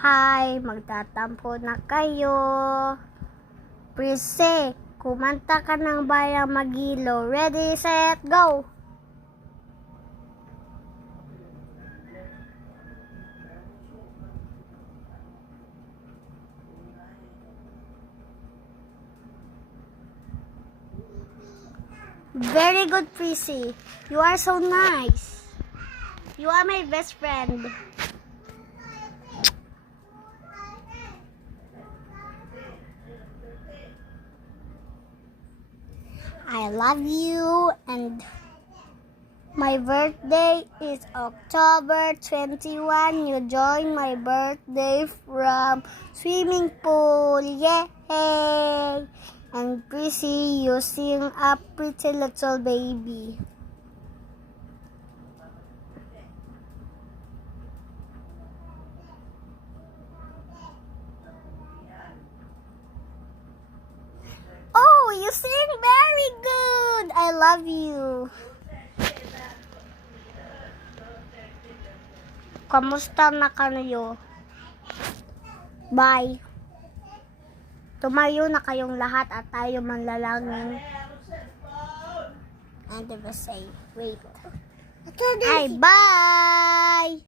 Hi, magtatampo na kayo. Prise, kumanta ka ng Bayang Magilo. Ready, set, go! Very good, Prissy. You are so nice. You are my best friend. I love you, and my birthday is October 21. You join my birthday from swimming pool. Yay! And Prissy, you sing a pretty little baby. Oh, you sing very good. I love you. Kamusta na kayo? Bye. Tumayo na kayong lahat at tayo manlalangin. And they will say, wait. Ay, bye!